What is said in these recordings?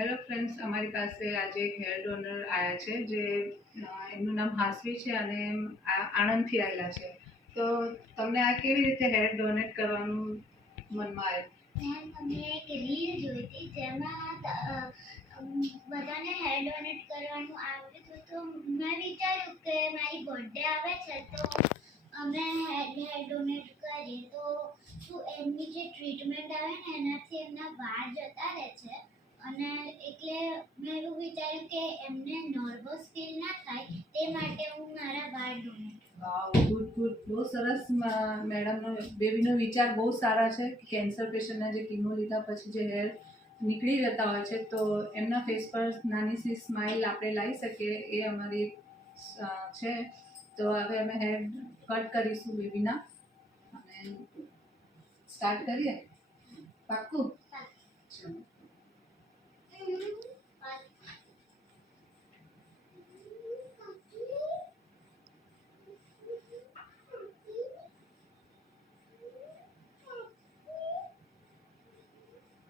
Hello friends, અમારી પાસે આજે એક હેર ડોનર આવ્યા છે જે એમનું નામ હાસવી છે અને આણંદથી આવેલા છે. તો તમને આ કેવી રીતે હેર ડોનેટ કરવાનું મનમાં આવ્યું? મેમ, અમે એક રીલ જોઈ હતી જેમાં બધાને હેર ડોનેટ કરવાનું આવ્યું હતું. તો મેં વિચાર્યું કે મારી બર્થડે આવે છે તો અમે હેર ડોનેટ કરીએ તો શું એમની જે ટ્રીટમેન્ટ આવે ને એનાથી એમના વાળ જતા રહે છે. અને એટલે મેં એવું વિચાર્યું કે એમને નર્વસ ફીલ ના થાય તે માટે હું મારા વાળ ડોનેટ. વાવ, ગુડ ગુડ, બહુ સરસ. મેડમનો બેબીનો વિચાર બહુ સારા છે. કેન્સર પેશન્ટના જે કીમો લીધા પછી જે હેર નીકળી જતા હોય છે તો એમના ફેસ પર નાની સી સ્માઇલ આપણે લાવી શકીએ એ અમારી છે. તો હવે અમે હેર કટ કરીશું બેબીના અને સ્ટાર્ટ કરીએ. પાક્કું? ચલો.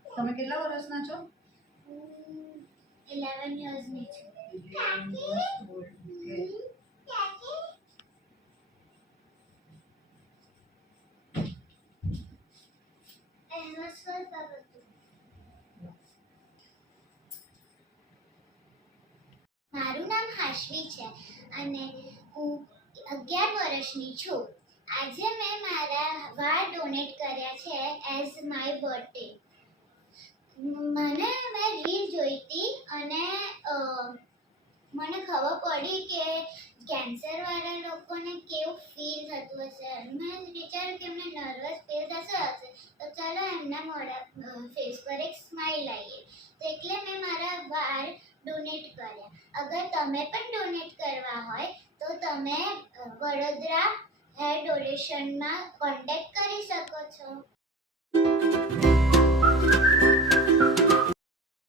તમે કેટલા વર્ષના છો? 11 યર્સની છું. 11 years old. Okay. મારું નામ હાશવી છે અને હું 11 વર્ષની છું. આજે મેં મારા વાળ ડોનેટ કર્યા છે એઝ માય બર્થડે. મેં રીલ જોઈ હતી અને મને ખબર પડી કે કેન્સરવાળા લોકોને કેવું ફીલ થતું હશે. મેં વિચાર્યું કે એમને નર્વસ ફીલ થશે તો ચાલો એમના મોઢા ફેસ પર એક સ્માઇલ આવીએ. તો એટલે મેં મારા વાળ ડોનેટ કર્યા. અગર તમે પણ ડોનેટ કરવા હોય તો તમે વડોદરા હેર ડોનેશનમાં કોન્ટેક્ટ કરી શકો